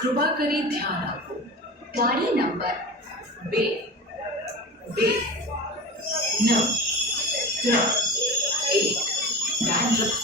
કૃપા કરી ધ્યાન આપો. ગાડી નંબર 2 2 9 3 1 ડેન્ડ્રફ